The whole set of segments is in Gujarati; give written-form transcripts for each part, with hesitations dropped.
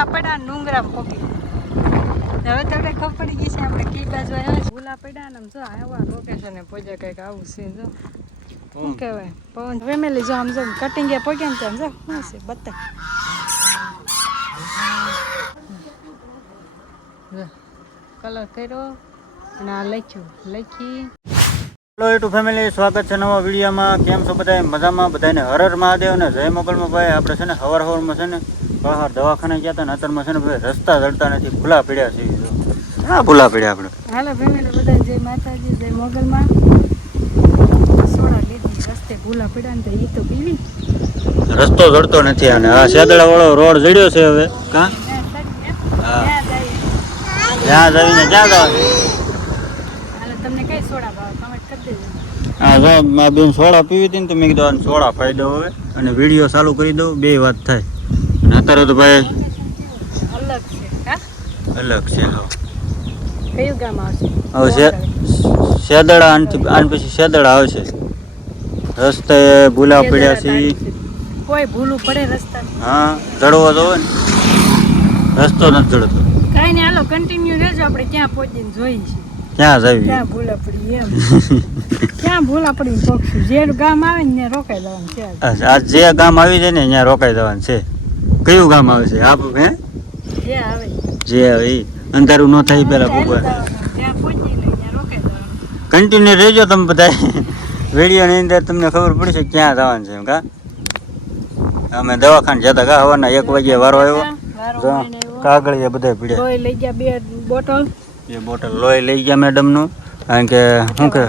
ભૂલા પડ્યા ડુંગરા પોકી હવે તમને ખબર પડી ગઈ છે આપણે કઈ બાજુ આવ્યા છે. ભૂલા પડ્યા ને જો આવા લોકેશન એ પહોંચે કંઈક આવું છે જો શું કહેવાય પવન ફેમિલી જો આમ જો કટિંગ એ પહોંચ્યા ને ત્યાં જો શું છે બતા કલર કર્યો અને આ લખી હેલો યુટ્યુબ ફેમિલી, સ્વાગત છે નવા વિડીયોમાં. કેમ છો બધા? મજામાં? બધાને હર હર મહાદેવ ને જય મોગલમાં. ભાઈ આપણે છે ને સવારમાં છે ને બહાર દવાખાને ગયા હતા ને અત્યારમાં છે ને ભાઈ રસ્તા જડતા નથી, ભૂલા પડ્યા છે. હા, ભૂલા પડ્યા આપણે. હાલો ફેમિલી બધા જય માતાજી જય મોગલમાં. સોડા લીધી રસ્તે ભૂલા પડ્યા ને તો એ તો પીવી રસ્તો જડતો નથી અને આ શેદડા વાળો રોડ જડ્યો છે હવે. કા જ્યાં જઈને ક્યાં જવાનું? તમને કઈ સોડા ભાવ કમેન્ટ કરી દેજો. હા જો મેં બેન સોડા પીવી હતી ને તો મેં કીધું સોડા પાઈ દઉં હવે અને વિડીયો ચાલુ કરી દઉં, બે વાત થાય. અને અત્યારે તો ભાઈ અલગ છે. હા અલગ છે. હા, કયું ગામ આવશે? હવે શેદડા આન પછી શેદડા આવશે. રસ્તે ભૂલા પડ્યા છે. કોઈ ભૂલું પડે રસ્તા? હા, જડવો તો હોય ને, રસ્તો નથી જડતો. કાંઈ નહીં, હાલો કન્ટિન્યુ રહેજો, આપણે ક્યાં પહોંચીને જોઈએ છીએ. ક્યાં જઈએ? ક્યાં ભૂલા પડી એમ ક્યાં ભૂલા પડી પહોંચશું. જે ગામ આવે ને ત્યાં રોકાઈ જવાનું છે. આજ જે ગામ આવી જાય ને ત્યાં રોકાઈ જવાનું છે. કયું ગામ આવે છે? આપ હે જે આવે અંધારું ન થાય પેલા ભૂગવા ત્યાં પહોંચીને ત્યાં રોકાઈ જવાનું. કન્ટિન્યુ રહેજો તમે બધા વિડીયોની અંદર, તમને ખબર પડશે ક્યાં જવાનું છે. કા અમે દવાખાને જતા કા હવારના 1 વાગ્યે વારો આવ્યો. કાગળ એ બધા પીડ્યા. લોહી લઈ ગયા 2 બોટલ. એ બોટલ લોહી લઈ ગયા મેડમનું, કારણ કે શું કે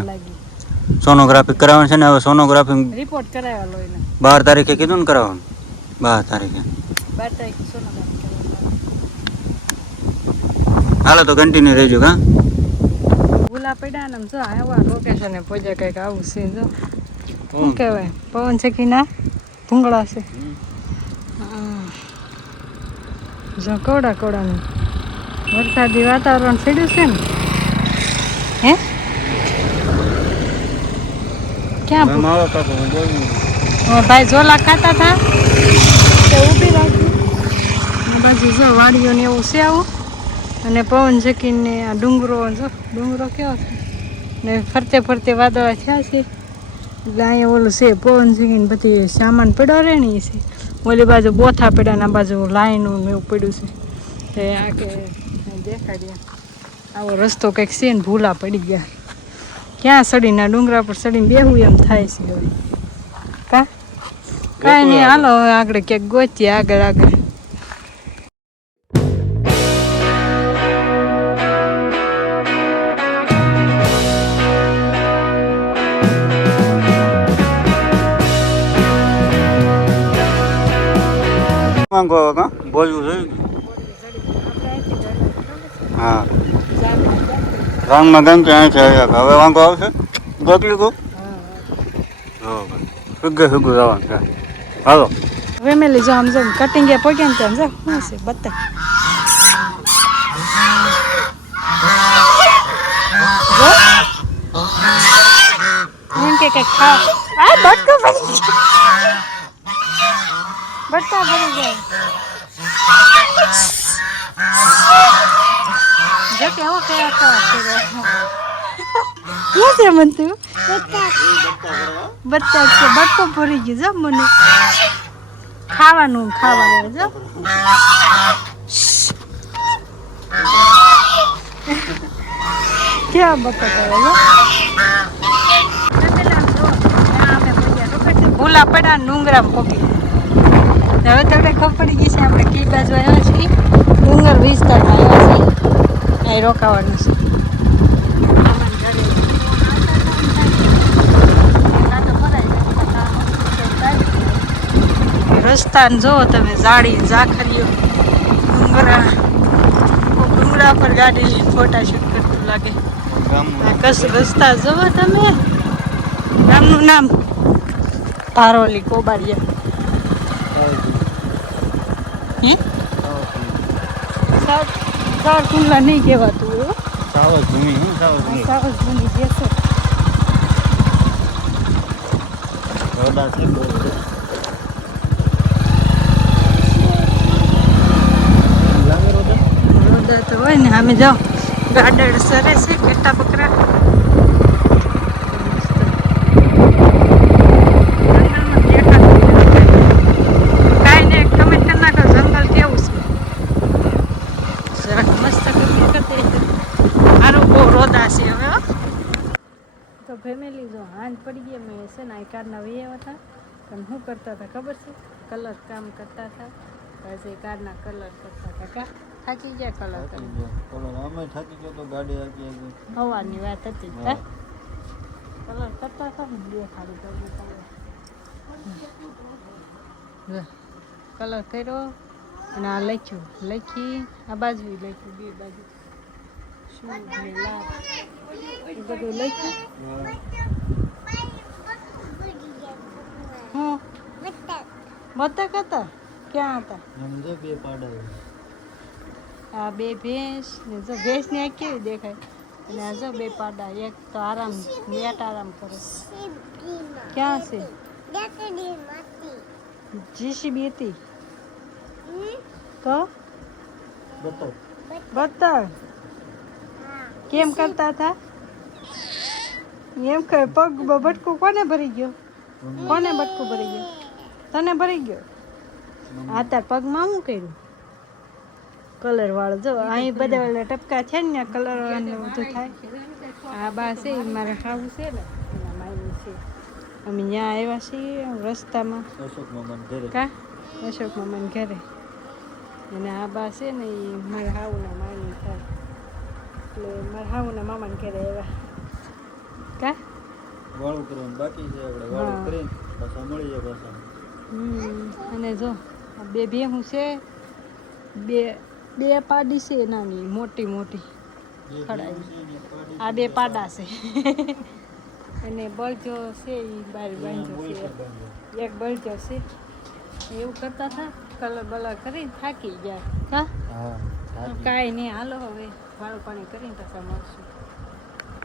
સોનોગ્રાફી કરાવવાનું છે ને. હવે સોનોગ્રાફી રિપોર્ટ કરાવ્યા લોહીનો 12 તારીખે કીધું ને કરાવવાનું. 12 તારીખે સોનોગ્રાફી હાલો તો કન્ટિન્યુ રહેજો. કા ભૂલા પડ્યા ને જો આવા લોકેશન એ પહોંચે કંઈક આવું છે જો શું કહેવાય પવન છે કે ના ભૂંગળા છે. જો કોડા કોડાનું વરસાદી વાતાવરણ થયું છે ને. હે ક્યાં ભાઈ ઝોલા ખાતા હતા તે ઊભી રાખ્યું બાજુ જો વાડીઓ ને એવું છે આવું. અને પવન જકીને આ ડુંગરો જો ડુંગરો કેવો છે ને ફરતે ફરતે વાદળા થયા છે એટલે અહીંયા ઓલું છે પવન જકીને બધી સામાન પડ્યો રહે ને એ છે. ઓલી બાજુ બોથા પડ્યા ને આ બાજુ લાઈનું ને એવું પડ્યું છે તે આ કે દેખાડ્યા આવો રસ્તો કંઈક છે ને ભૂલા પડી ગયા. ક્યાં સડીને ડુંગરા પર સડીને બેહું એમ થાય છે હવે. કા કાંઈ નહીં, હાલો હવે આગળ ક્યાંક ગોતીએ આગળ આગળ. બોલવું જોઈએ. હા, રાંગમાં ગમ કે અહીં છે. હવે વાંધો આવશે ગોતલી કો સુગે સુગું જવાનું છે. હાલો ફેમિલી જો આમ જો કટિંગ એ પહોંચ્યા ને ત્યાં જો શું છે બતા એમ કે કઈ ખા આ બટકો ભરી બટકા ભરી જાય જો કેવો કયા ખાવા શું છે મન તું બત્તા છે બટકો ભરી ગયું જો મને ખાવાનું જો કેવા બટકા ભૂલા પડ્યા ડુંગરા પોકી હવે તમને ખબર પડી ગઈ છે આપણે કઈ બાજુ આવ્યા છીએ. ડુંગર વિસ્તારમાં આવ્યા છીએ, અહીં રોકાવાનું છે. રસ્તા જોવો તમે, ઝાડી ઝાખરીઓ ડુંગરા પર ગાડી લઈને ફોટા શૂટ કરતું લાગે. કસ રસ્તા જોવો તમે. ગામનું નામ પારોલી કોબારિયા. હે સાવરકુંડલા નહીં કહેવાતું, સાવરકુંડલી કહેશે. સામે જાઓ ગાર્ડન સરે છે બેટા બકરા જંગલમાં દેખાતું કાંઈ ને કમેન્ટ કરી નાખો જંગલ કેવું છે જરાક મસ્ત ગરમી કરતી સારું બહુ રોદા છે હવે હો. તો ફેમિલી જો હાંજ પડી ગઈ મેં છે ને આ કારના વૈયા હતા પણ શું કરતા હતા ખબર છે કલર કામ કરતા હતા પછી કારના કલર કરતા હતા કા થાકી ગયા કલર કરી થાકી ગયો તો ગાડી આગી હવાની વાત હતી કા કલર કરતા હતા ને બે ખાલી કલર કર્યો અને આ લખી આ બાજુ લખ્યું બે બાજુ શું ને લાલ એ બધું લખ્યું હું બતક હતા ક્યાં હતા બે પાડા આ બે ભેંસ ને જો ભેંસ ને આ કેવી દેખાય અને આ જો બે પાડા એક તો આરામ નેટ આરામ કરે ક્યાં છે જીસીબી હતી તો બતક કેમ કરતા હતા એમ કહે પગ બટકું કોને ભરી ગયો કોને બટકું ભરી ગયો તને ભરી ગયો આ તાર પગમાં શું કર્યું કલર વાળો જો અહીં બધા ઓલા ટપકા છે ને કલર વાળું બધું થાય આ બા છે ઈ મારે ખાવું છે ને એના માયની છે અમે ત્યાં આવ્યા છીએ રસ્તામાં અશોક મામાના ઘરે કા અશોક મામાના ઘરે અને આ બા છે ને એ મારા હાઉના માયની થાય એટલે મારા હાઉના મામાના ઘરે આવ્યા કા વાળું કરવાનું બાકી છે આપણે વાળું કરીને પાછા મળી જાય પાછા અને જો આ બે ભેહું છે બે પાડી છે નાની મોટી મોટી ખડાવી આ બે પાડા છે અને બળજો છે એ બાર બાંધો છે એક બળજો છે એવું કરતા હતા કલર બલર કરીને થાકી ગયા કા કાંઈ નહીં હાલો હવે વાળું પાણી કરીને પાછા મળશું